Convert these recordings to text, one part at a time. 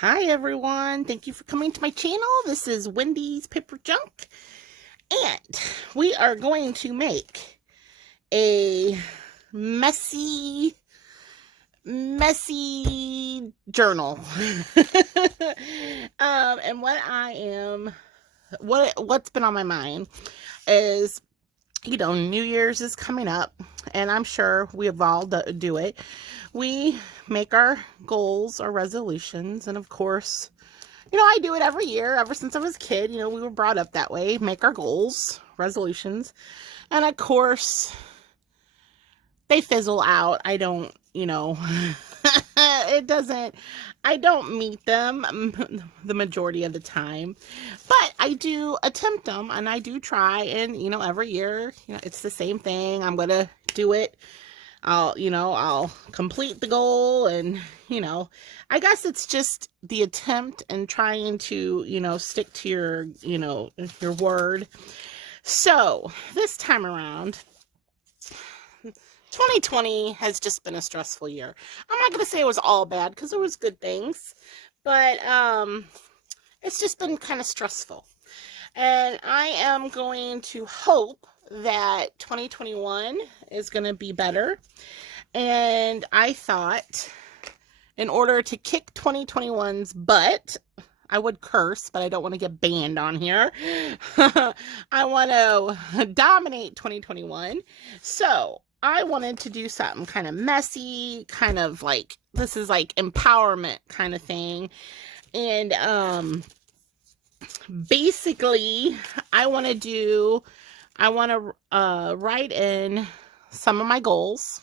Hi everyone, thank you for coming to my channel. This is Wendy's Paper Junk, and we are going to make a messy journal. And what's been on my mind is, New Year's is coming up, and I'm sure we have all do it. We make our goals, our resolutions, and of course, I do it every year, ever since I was a kid. We were brought up that way, make our goals, resolutions, and of course, they fizzle out. I don't, I don't meet them the majority of the time, but I do attempt them, and I do try, and, every year, it's the same thing. I'm going to do it. I'll complete the goal, and, I guess it's just the attempt and trying to, stick to your word. So this time around, 2020 has just been a stressful year. I'm not going to say it was all bad, because there was good things, but it's just been kind of stressful. And I am going to hope that 2021 is going to be better. And I thought, in order to kick 2021's butt, I would curse, but I don't want to get banned on here. I want to dominate 2021. So I wanted to do something kind of messy, kind of like, this is like empowerment kind of thing. And basically, I want to write in some of my goals.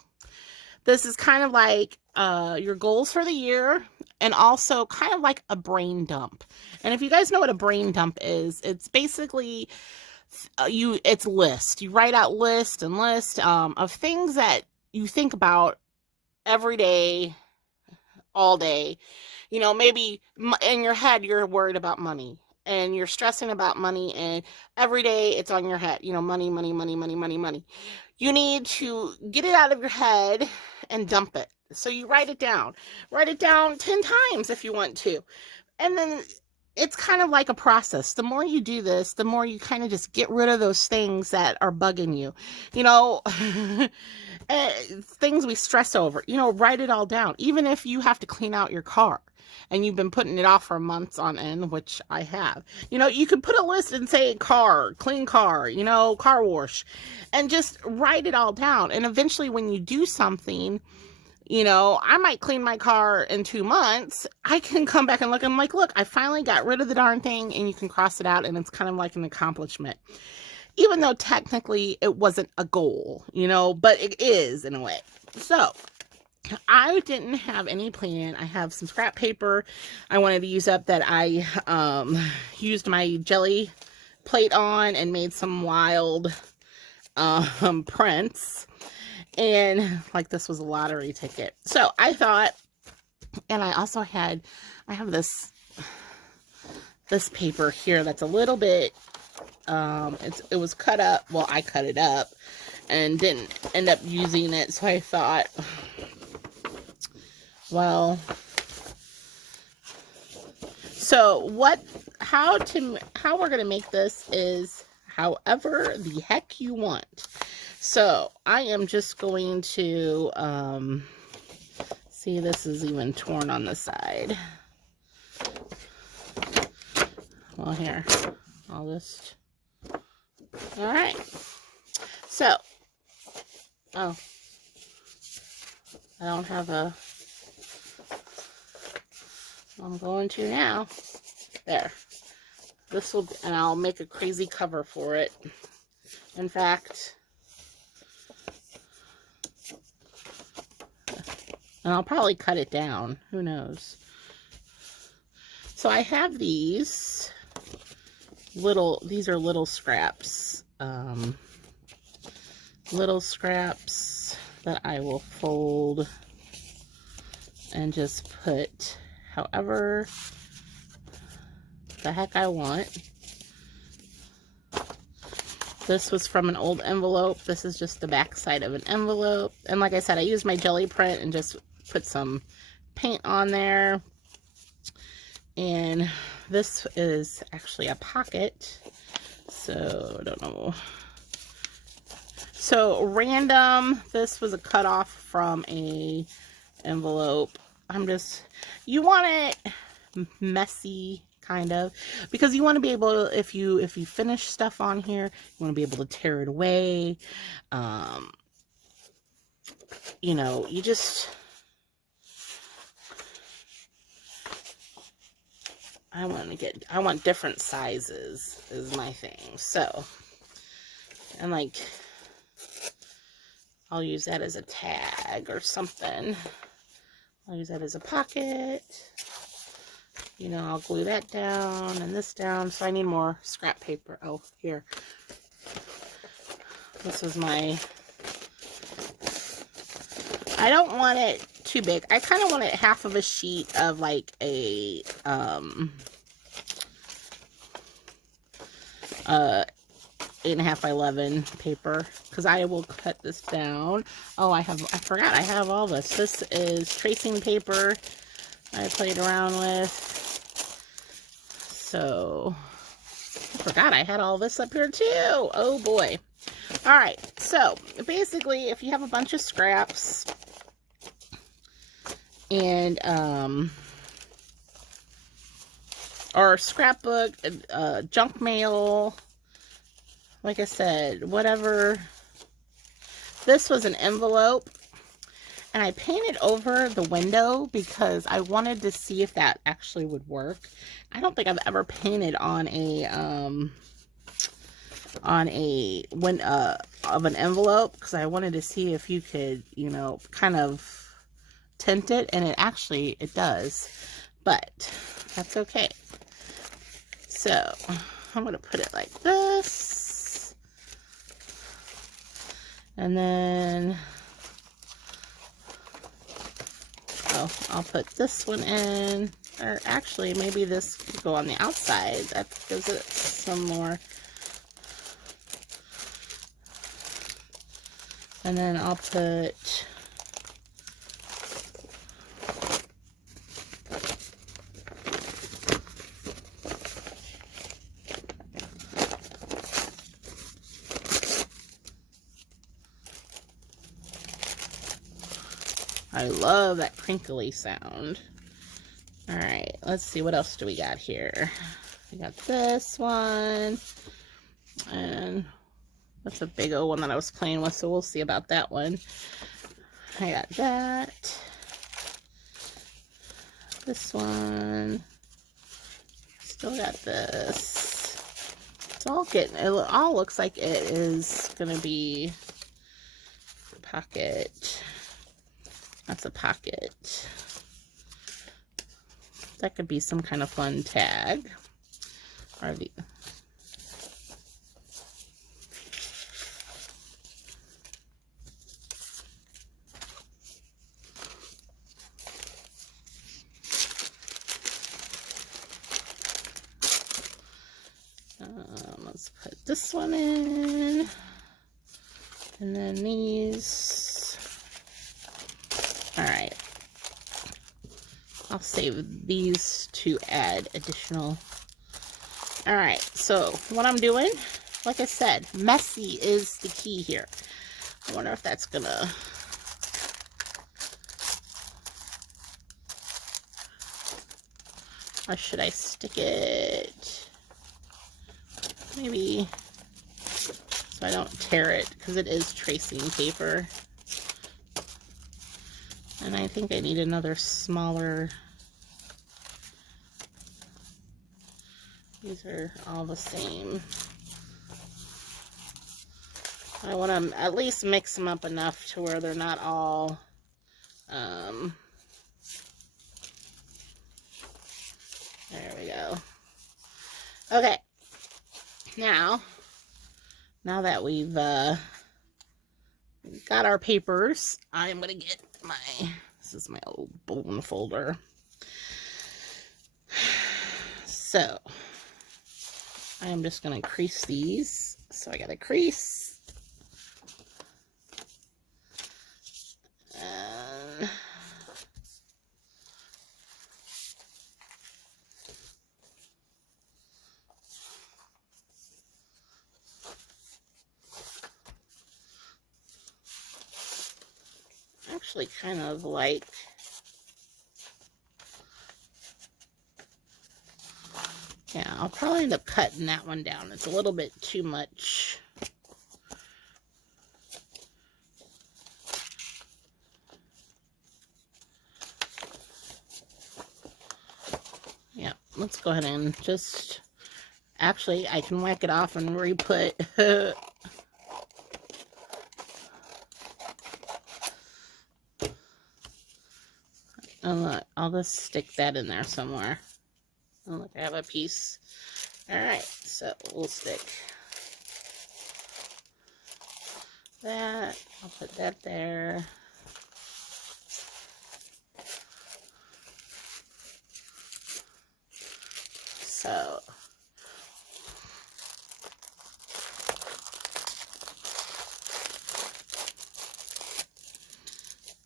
This is kind of like your goals for the year, and also kind of like a brain dump. And if you guys know what a brain dump is, it's basically it's list. You write out list of things that you think about every day, all day. Maybe in your head you're worried about money, and you're stressing about money, and every day it's on your head. Money, money, money, money, money, money. You need to get it out of your head and dump it. So you write it down. Write it down 10 times if you want to. And then it's kind of like a process. The more you do this, the more you kind of just get rid of those things that are bugging you. Things we stress over. Write it all down. Even if you have to clean out your car, and you've been putting it off for months on end, which I have. You could put a list and say clean car, car wash, and just write it all down. And eventually when you do something, I might clean my car in 2 months. I can come back and look, and I'm like, look, I finally got rid of the darn thing, and you can cross it out, and it's kind of like an accomplishment. Even though technically it wasn't a goal, but it is in a way. So I didn't have any plan. I have some scrap paper I wanted to use up that I used my jelly plate on and made some wild prints. And like, this was a lottery ticket. So I thought, and I have this paper here that's a little bit, it was cut up. Well, I cut it up and didn't end up using it. So I thought, well, so how we're going to make this is however the heck you want. So I am just going to, see, this is even torn on the side. Well, here, all right. So, I don't have I'm going to now. There. And I'll make a crazy cover for it. In fact, and I'll probably cut it down. Who knows? So I have these are little scraps. Little scraps that I will fold and just put however the heck I want. This was from an old envelope. This is just the back side of an envelope. And like I said, I used my jelly print and just put some paint on there. And this is actually a pocket. So, I don't know. So, random. This was a cutoff from a envelope. You want it messy, kind of, because you want to be able, if you finish stuff on here, you want to be able to tear it away. You know, I want different sizes is my thing. So, and like, I'll use that as a tag or something. I'll use that as a pocket. You know, I'll glue that down and this down. So I need more scrap paper. Oh, here. This is my... I don't want it too big. I kind of want it half of a sheet of like a 8.5 by 11 paper, because I will cut this down. Oh, I forgot I have all this. This is tracing paper I played around with. So I forgot I had all this up here too. Oh boy. All right. So basically, if you have a bunch of scraps and or scrapbook, junk mail, like I said, whatever. This was an envelope, and I painted over the window because I wanted to see if that actually would work. I don't think I've ever painted on of an envelope, because I wanted to see if you could, you know, kind of tint it, and it does, but that's okay. So I'm gonna put it like this, and then I'll put this one in, or actually maybe this could go on the outside. That gives it some more. And then I'll put I love that crinkly sound. All right, let's see, what else do we got here? We got this one, and that's a big old one that I was playing with, so we'll see about that one. I got that. This one. Still got this. It's all getting, it all looks like it is gonna be a pocket. That's a pocket. That could be some kind of fun tag. Or the let's put this one in, and then these. All right, I'll save these to add additional. All right, so what I'm doing, like I said, messy is the key here. I wonder if that's gonna, or should I stick it? Maybe so I don't tear it, because it is tracing paper. And I think I need another smaller. These are all the same. I want to at least mix them up enough to where they're not all there we go. Okay, now that we've got our papers, I'm gonna get this is my old bone folder. So I'm just gonna crease these. So I got a crease. actually kind of like, yeah, I'll probably end up cutting that one down. It's a little bit too much. Yeah, let's go ahead and just, actually, I can whack it off and re-put. And look, I'll just stick that in there somewhere. Oh, look, I have a piece. Alright, so we'll stick that. I'll put that there. So,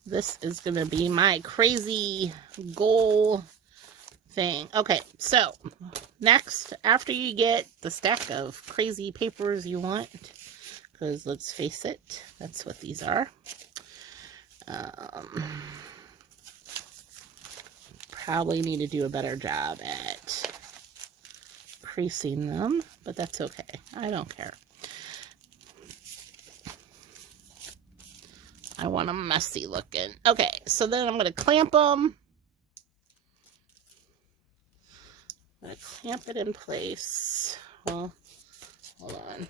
this is going to be my crazy goal thing. Okay, so next, after you get the stack of crazy papers you want, because let's face it, that's what these are. Probably need to do a better job at creasing them, but that's okay. I don't care. I want them messy looking. Okay, so then I'm going to clamp them. I'm going to clamp it in place. Well, hold on.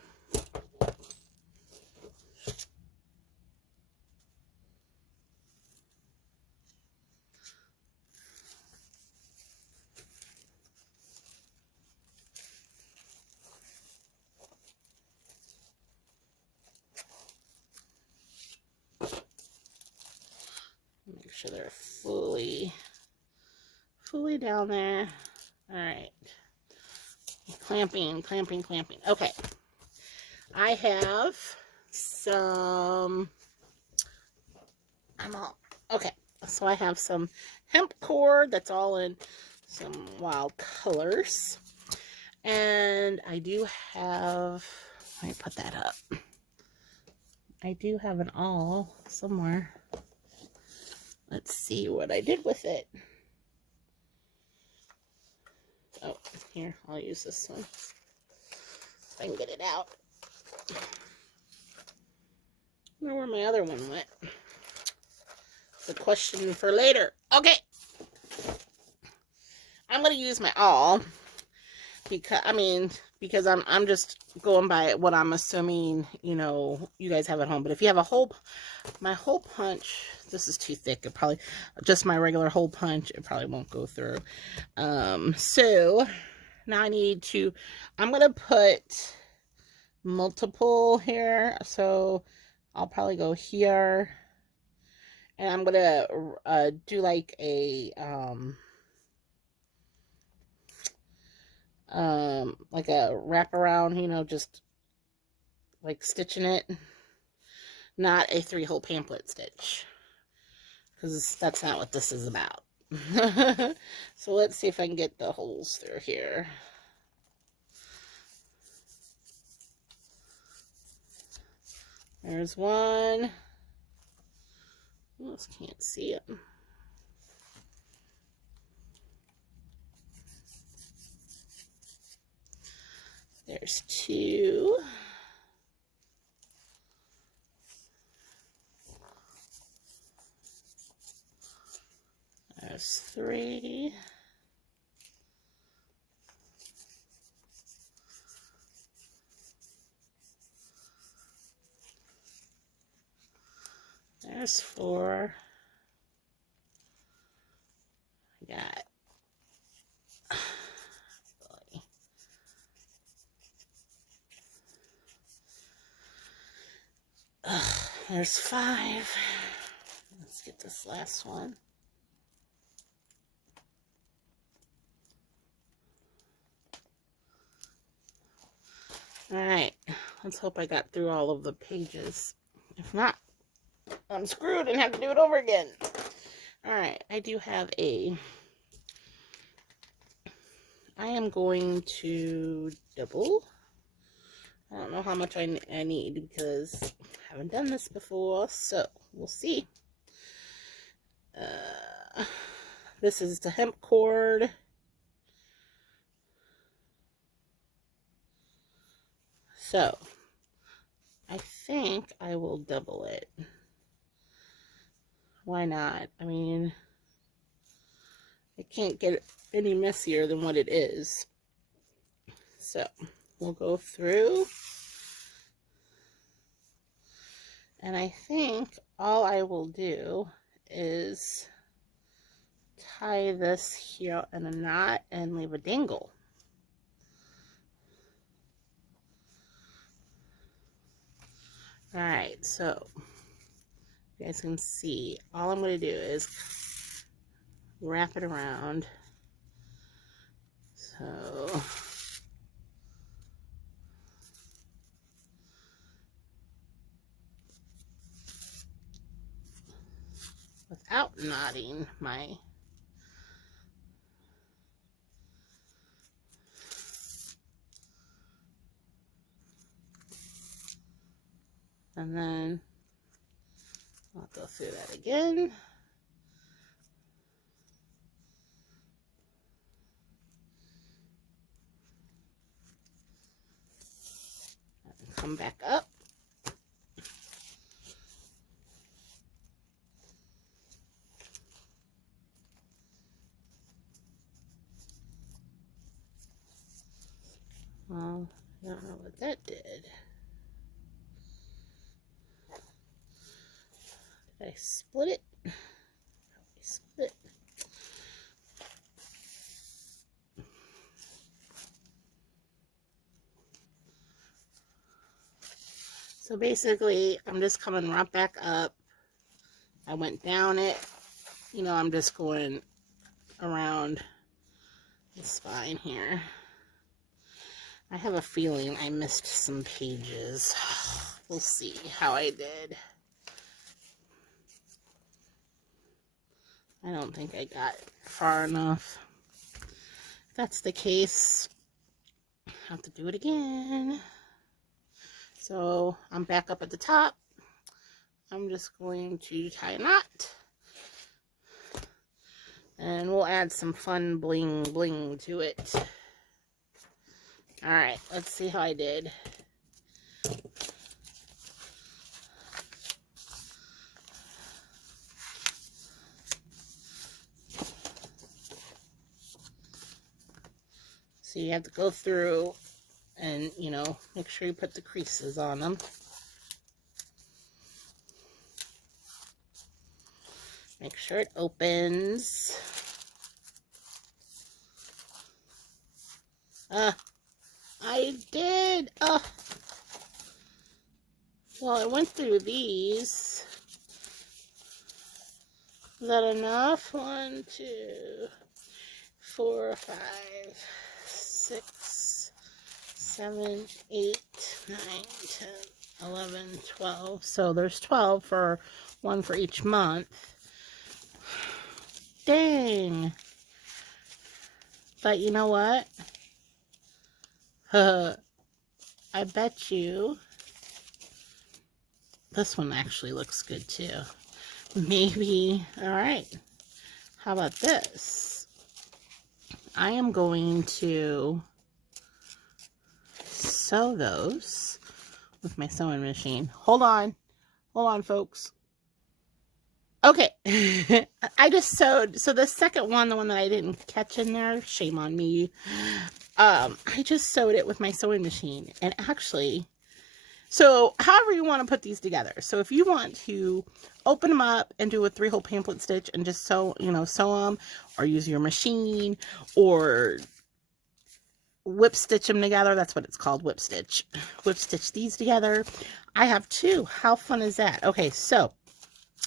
Make sure they're fully down there. All right. Clamping. Okay. I have some, okay. So I have some hemp cord that's all in some wild colors. And I do have, let me put that up. I do have an awl somewhere. Let's see what I did with it. Oh, here, I'll use this one. If I can get it out. I don't know where my other one went. It's a question for later. Okay. I'm going to use my awl. Because I'm just going by what I'm assuming, you know, you guys have at home. But if you have my hole punch, this is too thick. It probably, just my regular hole punch, it probably won't go through. So now I'm going to put multiple here. So I'll probably go here. And I'm going to do like a, like a wraparound, you know, just like stitching it, not a 3-hole pamphlet stitch, because that's not what this is about. So let's see if I can get the holes through here. There's one. Almost can't see it. There's 2. There's 3. There's 4. I got there's 5. Let's get this last one. All right, let's hope I got through all of the pages. If not, I'm screwed and have to do it over again. All right, I do have I am going to double. I don't know how much I need because I haven't done this before, so we'll see. This is the hemp cord. So I think I will double it. Why not? I mean, it can't get any messier than what it is. So we'll go through. And I think all I will do is tie this here in a knot and leave a dangle. Alright, so you guys can see, all I'm going to do is wrap it around. So without knotting my and then I'll go through that again. And come back up. Well, I don't know what that did. Did I split it? Probably split it. So basically, I'm just coming right back up. I went down it. You know, I'm just going around the spine here. I have a feeling I missed some pages. We'll see how I did. I don't think I got far enough. If that's the case, I have to do it again. So I'm back up at the top. I'm just going to tie a knot. And we'll add some fun bling bling to it. Alright, let's see how I did. So you have to go through and, you know, make sure you put the creases on them. Make sure it opens. I did. Well, I went through these. Is that enough? 1, 2, 4, 5, 6, 7, 8, 9, 10, 11, 12. So there's 12 for one for each month. Dang. But you know what? I bet you this one actually looks good too. Maybe. All right. How about this? I am going to sew those with my sewing machine. Hold on. Hold on, folks. Okay. I just sewed. So the second one, the one that I didn't catch in there, shame on me. I just sewed it with my sewing machine. And actually, so however you want to put these together. So if you want to open them up and do a 3-hole pamphlet stitch and just sew, you know, sew them, or use your machine, or whip stitch them together. That's what it's called, whip stitch. Whip stitch these together. I have 2. How fun is that? Okay, so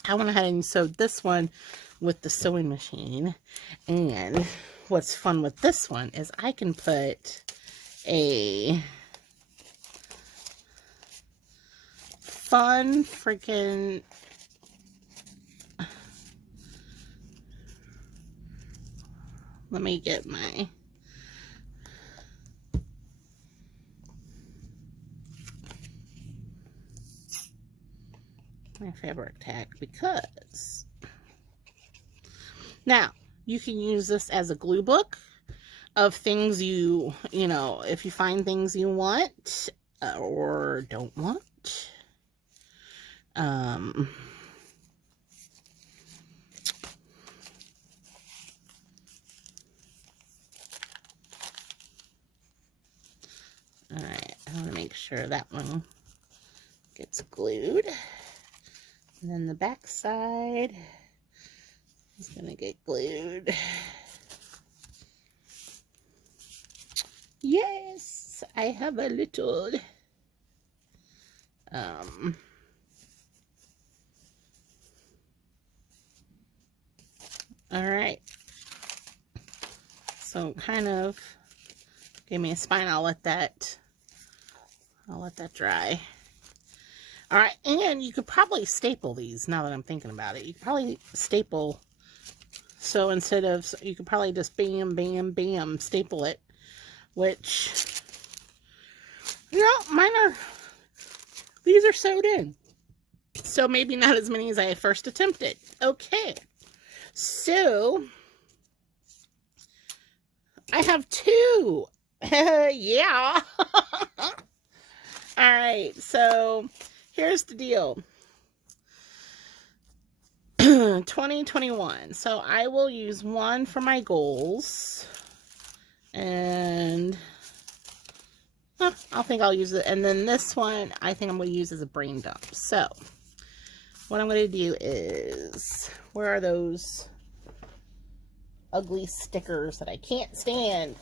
I went ahead and sewed this one with the sewing machine. And what's fun with this one is I can put a fun freaking let me get my fabric tack, because Now, you can use this as a glue book of things you know, if you find things you want or don't want. All right, I want to make sure that one gets glued. And then the back side is going to get glued. Yes, I have a little all right. So kind of give me a spine. I'll let that dry. All right, and you could probably staple these now that I'm thinking about it. You could probably staple. So instead of, you could probably just bam, bam, bam, staple it, which, you know, these are sewed in. So maybe not as many as I first attempted. Okay, so I have 2. Yeah. All right, so here's the deal. 2021. So I will use one for my goals. And I think I'll use it. And then this one, I think I'm going to use as a brain dump. So what I'm going to do is, where are those ugly stickers that I can't stand?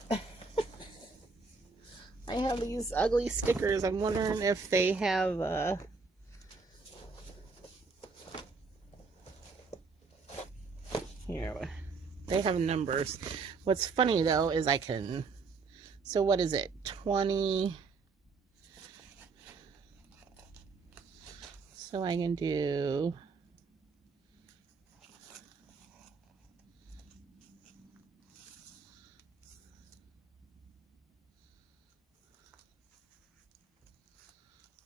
I have these ugly stickers. I'm wondering if they have here, they have numbers. What's funny though is I can, so what is it, 20, so I can do,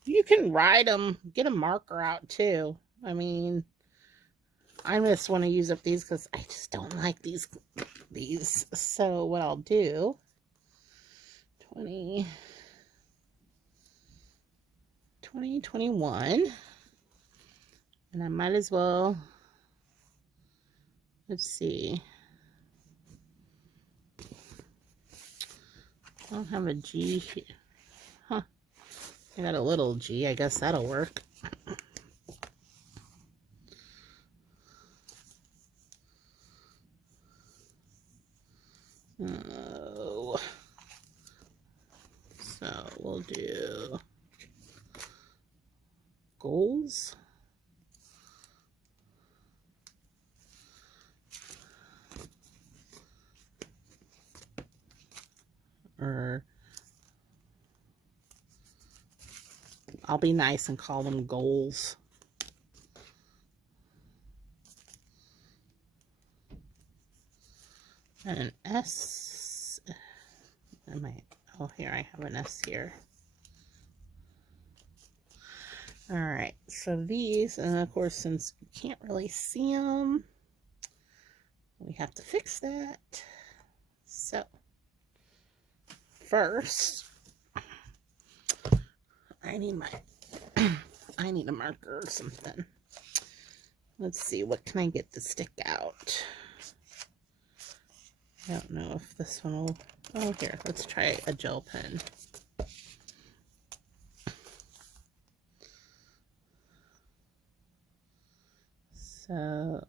you can write them, get a marker out too. I mean, I just want to use up these because I just don't like these. So what I'll do, 2021, and I might as well, let's see. I don't have a G here. Huh. I got a little G. I guess that'll work. Oh. So we'll do goals. Or I'll be nice and call them goals. And an S. Oh, here, I have an S here. All right, so these, and of course, since you can't really see them, we have to fix that. So, first, I need a marker or something. Let's see, what can I get to stick out? I don't know if this one will, oh, here, let's try a gel pen. So,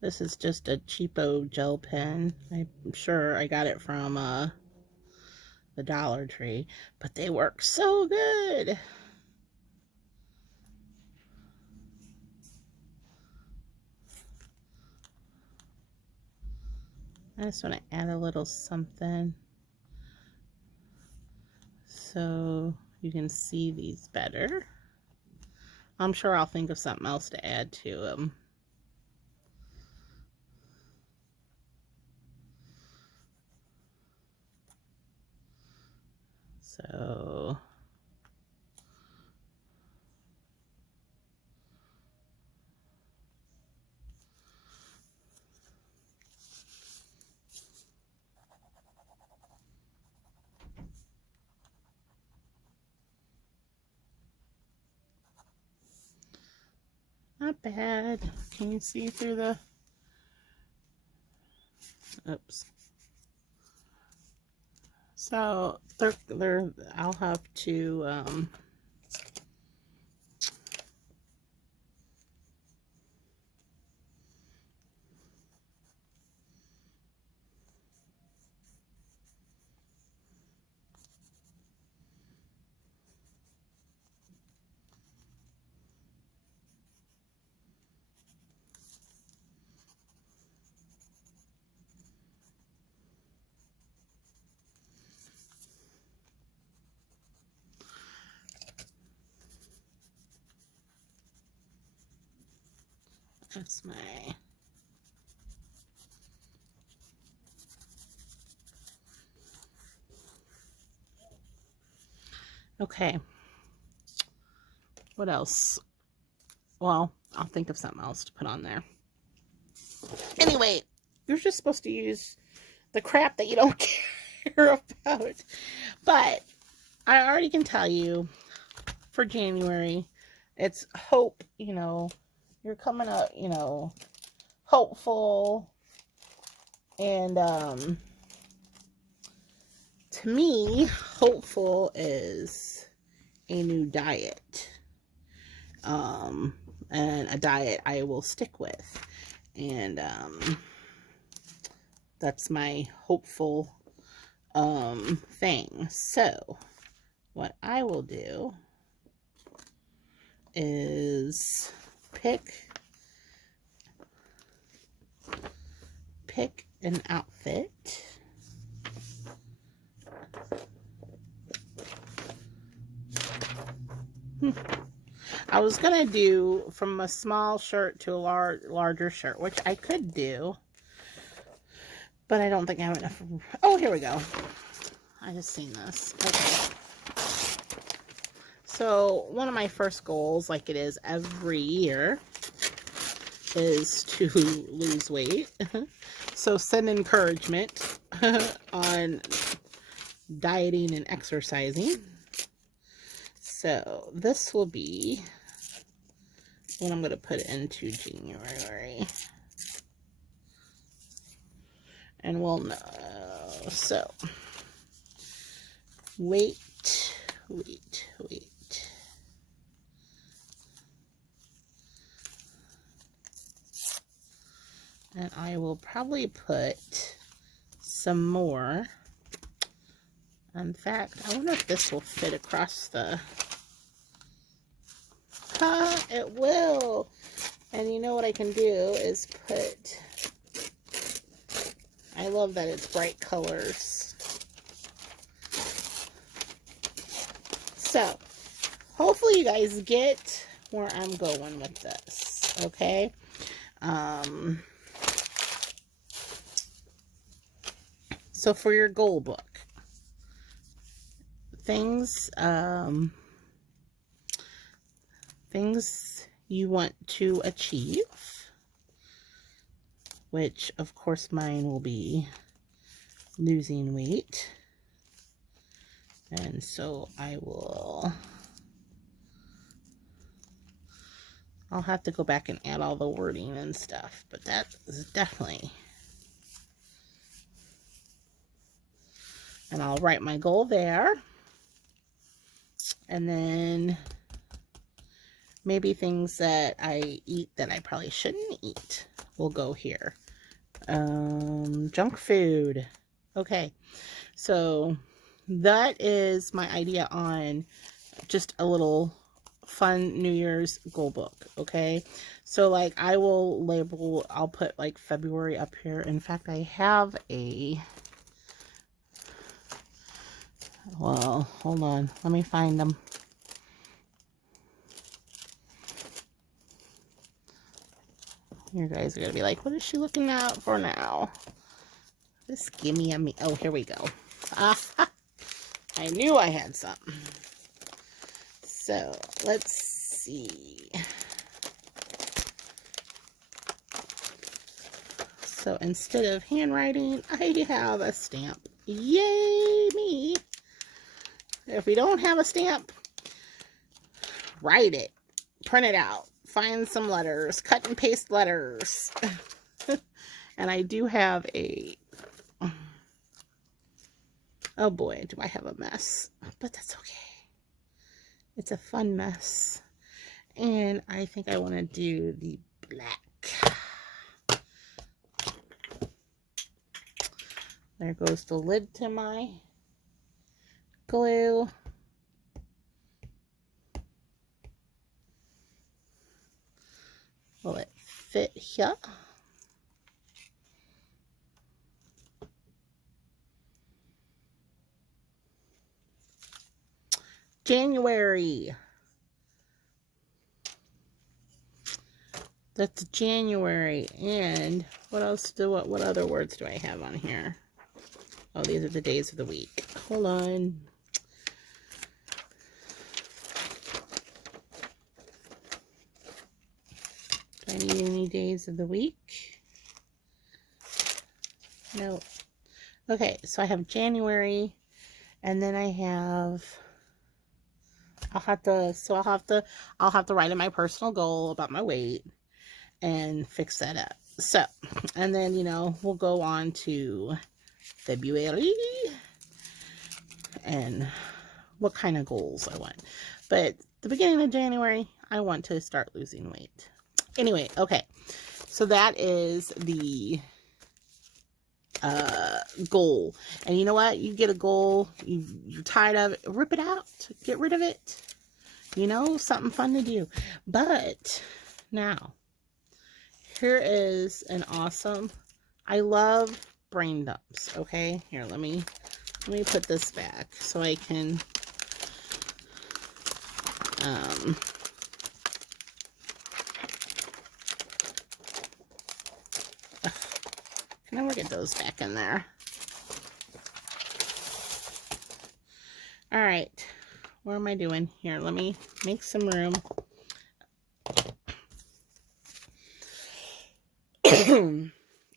this is just a cheapo gel pen. I'm sure I got it from the Dollar Tree, but they work so good. I just want to add a little something so you can see these better. I'm sure I'll think of something else to add to them. So not bad. Can you see through the... Oops. So I'll have to that's my... Okay. What else? Well, I'll think of something else to put on there. Anyway, you're just supposed to use the crap that you don't care about. But I already can tell you, for January, it's hope, you know, you're coming up, you know, hopeful. And to me, hopeful is a new diet. And a diet I will stick with. And that's my hopeful thing. So what I will do is pick an outfit. I was gonna do from a small shirt to a larger shirt, which I could do, but I don't think I have enough. Oh, here we go. I just seen this. Okay. So one of my first goals, like it is every year, is to lose weight. So send encouragement on dieting and exercising. So this will be what I'm going to put into January. And we'll know. So weight. And I will probably put some more. In fact, I wonder if this will fit across the... It will. And you know what I can do is put... I love that it's bright colors. So, hopefully you guys get where I'm going with this, okay? So for your goal book, things you want to achieve, which of course mine will be losing weight. And so I'll have to go back and add all the wording and stuff, but that is definitely... And I'll write my goal there. And then maybe things that I eat that I probably shouldn't eat will go here. Junk food. Okay. So that is my idea on just a little fun New Year's goal book. Okay. So like I will label, I'll put like February up here. In fact, I have a... Well, hold on. Let me find them. You guys are going to be like, what is she looking out for now? Just give me a... Oh, here we go. I knew I had some. So let's see. So instead of handwriting, I have a stamp. Yay me! If we don't have a stamp, write it. Print it out. Find some letters. Cut and paste letters. And I do have a... Oh boy, do I have a mess. But that's okay. It's a fun mess. And I think I want to do the black. There goes the lid to my glue. Will it fit here? January. That's January. And what else what other words do I have on here? Oh, these are the days of the week. Hold on. Do I need any days of the week? No. Okay, so I have January, and then I have... I'll have to write in my personal goal about my weight and fix that up. So, and then, you know, we'll go on to February and what kind of goals I want. But the beginning of January, I want to start losing weight. Anyway, okay. So that is the goal. And you know what? You get a goal, you're tired of it, rip it out, get rid of it. You know, something fun to do. But now, here is an awesome, I love brain dumps, okay? Here, let me put this back so I can can I ever get those back in there? All right, what am I doing here? Let me make some room.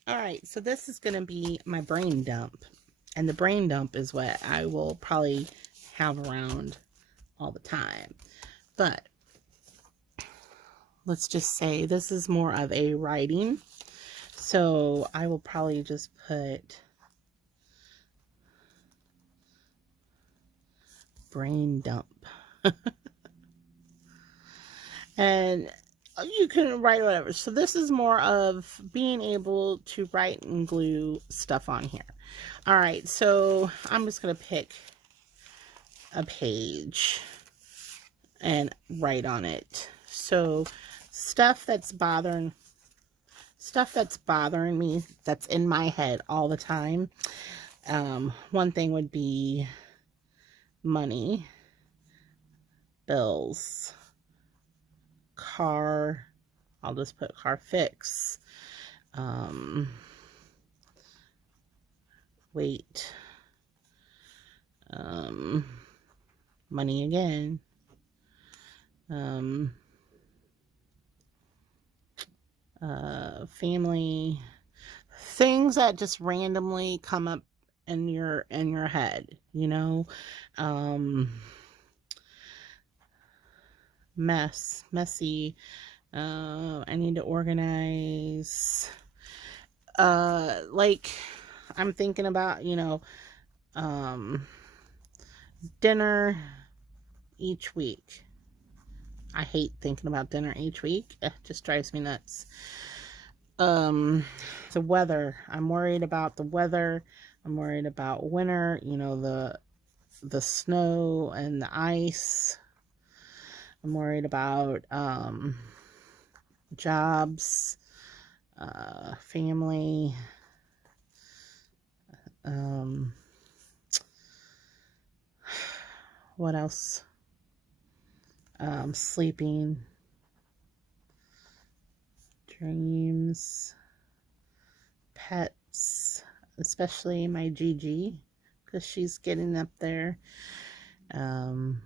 All right, so this is going to be my brain dump. And the brain dump is what I will probably have around all the time. But let's just say this is more of a writing. So I will probably just put brain dump. And you can write whatever. So this is more of being able to write and glue stuff on here. All right, so I'm just going to pick a page and write on it. So stuff that's bothering me, that's in my head all the time. One thing would be money, bills, car, I'll just put car fix, weight, money again, family, things that just randomly come up in your head, you know. Messy, I need to organize, like I'm thinking about, you know, dinner each week. I hate thinking about dinner each week. It just drives me nuts. The weather. I'm worried about the weather. I'm worried about winter, you know, the snow and the ice. I'm worried about jobs, family, what else? Sleeping, dreams, pets, especially my Gigi, because she's getting up there. I'm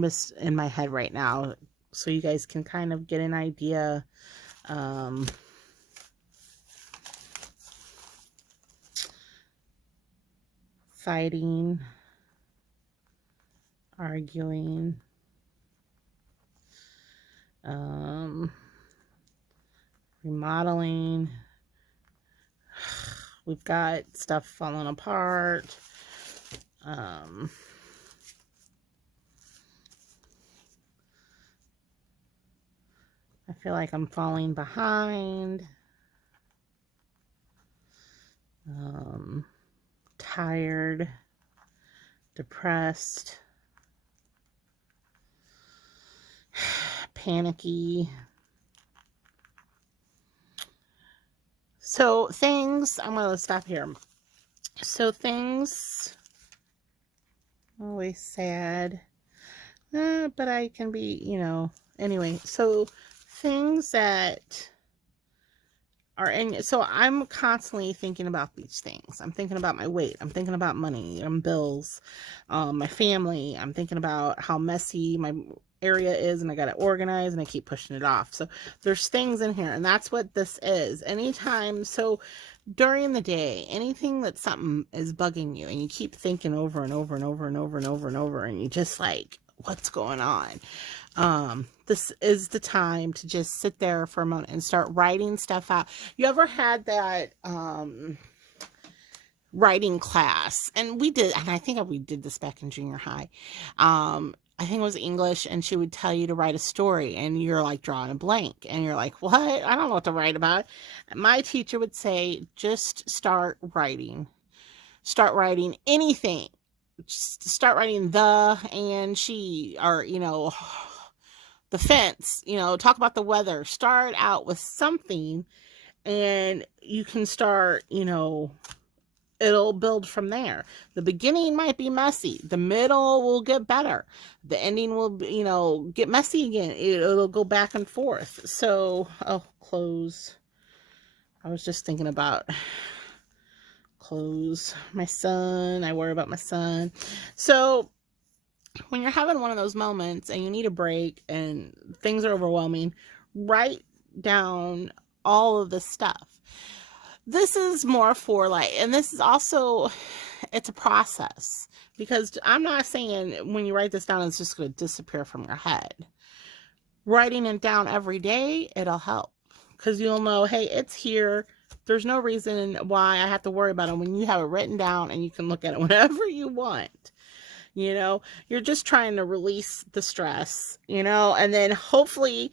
just in my head right now, so you guys can kind of get an idea. Fighting, arguing, remodeling. We've got stuff falling apart. I feel like I'm falling behind. Tired, depressed, panicky. So things, I'm going to stop here. So things, always sad, but I can be, you know, anyway. So things that are in, so I'm constantly thinking about these things. I'm thinking about my weight. I'm thinking about money, bills, my family. I'm thinking about how messy my area is, and I got to organize, and I keep pushing it off. So there's things in here, and that's what this is. Anytime, so during the day, anything that something is bugging you, and you keep thinking over and over and over and over and over and over, and you just like, what's going on? This is the time to just sit there for a moment and start writing stuff out. You ever had that, writing class? And we did, and I think we did this back in junior high. I think it was English, and she would tell you to write a story, and you're like drawing a blank, and you're like, what? I don't know what to write about. My teacher would say, just start writing. Start writing anything. Just start writing the, and she, or, you know, the fence, you know, talk about the weather. Start out with something, and you can start, you know, it'll build from there. The beginning might be messy. The middle will get better. The ending will, you know, get messy again. It'll go back and forth. So, oh, clothes. I was just thinking about clothes. My son. I worry about my son. So, when you're having one of those moments and you need a break and things are overwhelming, write down all of this stuff. This is more for like, and this is also, it's a process, because I'm not saying when you write this down, it's just going to disappear from your head. Writing it down every day, it'll help, because you'll know, hey, it's here. There's no reason why I have to worry about it when you have it written down and you can look at it whenever you want. You know, you're just trying to release the stress, you know, and then hopefully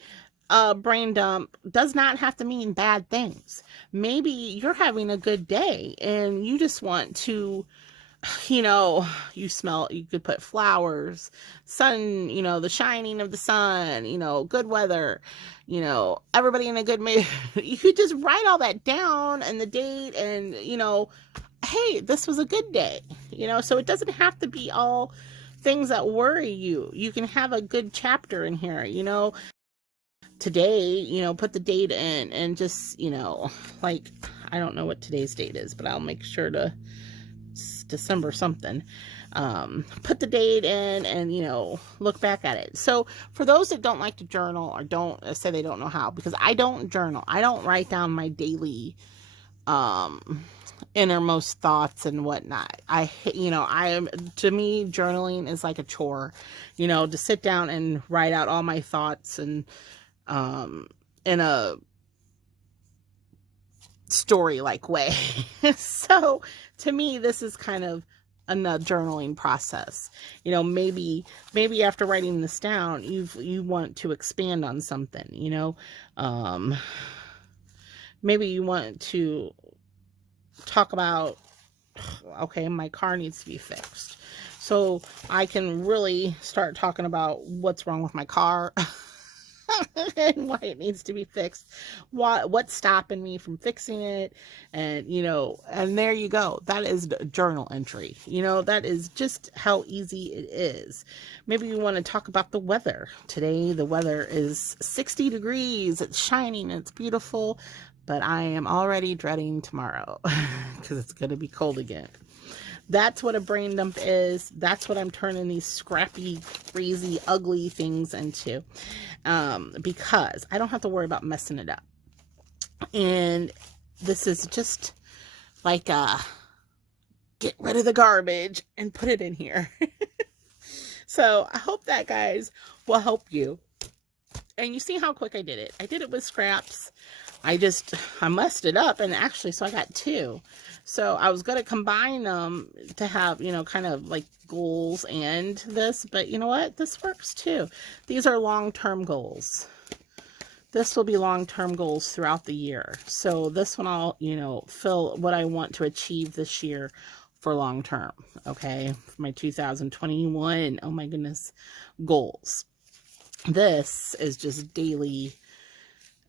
a brain dump does not have to mean bad things. Maybe you're having a good day and you just want to, you know, you could put flowers, sun, you know, the shining of the sun, you know, good weather, you know, everybody in a good mood. You could just write all that down and the date, and, you know, hey, this was a good day, you know, so it doesn't have to be all things that worry you. You can have a good chapter in here, you know, today, you know, put the date in, and just, you know, like, I don't know what today's date is, but I'll make sure to, December something, put the date in, and, you know, look back at it. So for those that don't like to journal, or don't say they don't know how, because I don't journal, I don't write down my daily, innermost thoughts and whatnot. You know, to me, journaling is like a chore, you know, to sit down and write out all my thoughts, and in a story like way. So to me, this is kind of a journaling process. You know, maybe after writing this down, you want to expand on something, you know, maybe you want to talk about, okay, my car needs to be fixed. So I can really start talking about what's wrong with my car and why it needs to be fixed. What's stopping me from fixing it? And, you know, and there you go. That is a journal entry. You know, that is just how easy it is. Maybe you want to talk about the weather. Today, the weather is 60 degrees. It's shining. It's beautiful. But I am already dreading tomorrow because it's going to be cold again. That's what a brain dump is. That's what I'm turning these scrappy, crazy, ugly things into. Because I don't have to worry about messing it up. And this is just like get rid of the garbage and put it in here. So I hope that, guys, will help you. And you see how quick I did it. I did it with scraps. I messed it up, and actually, so I got two. So I was going to combine them to have, you know, kind of like goals and this, but you know what? This works too. These are long-term goals. This will be long-term goals throughout the year. So this one I'll, you know, fill what I want to achieve this year for long-term, okay? For my 2021, oh my goodness, goals. This is just daily.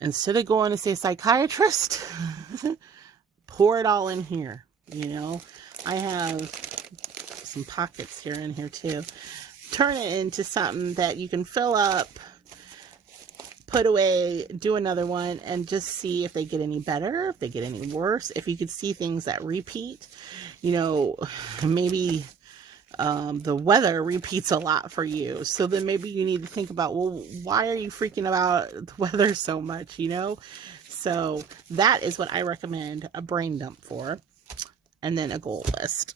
Instead of going to see a psychiatrist, pour it all in here, you know. I have some pockets here in here too. Turn it into something that you can fill up, put away, do another one, and just see if they get any better, if they get any worse, if you could see things that repeat. You know, maybe the weather repeats a lot for you. So then maybe you need to think about, well, why are you freaking about the weather so much, you know? So that is what I recommend a brain dump for. And then a goal list.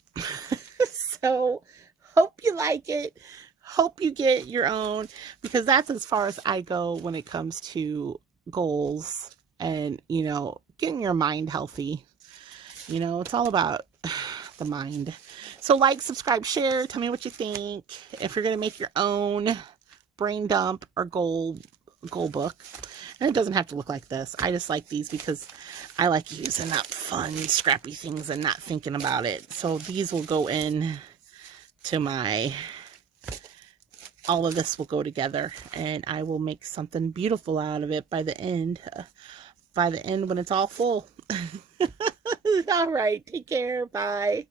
So hope you like it. Hope you get your own, because that's as far as I go when it comes to goals and, you know, getting your mind healthy. You know, it's all about the mind. So like, subscribe, share, tell me what you think. If you're going to make your own brain dump or goal book. And it doesn't have to look like this. I just like these because I like using up fun, scrappy things and not thinking about it. So these will go in to my, all of this will go together, and I will make something beautiful out of it by the end. When it's all full. All right, take care. Bye.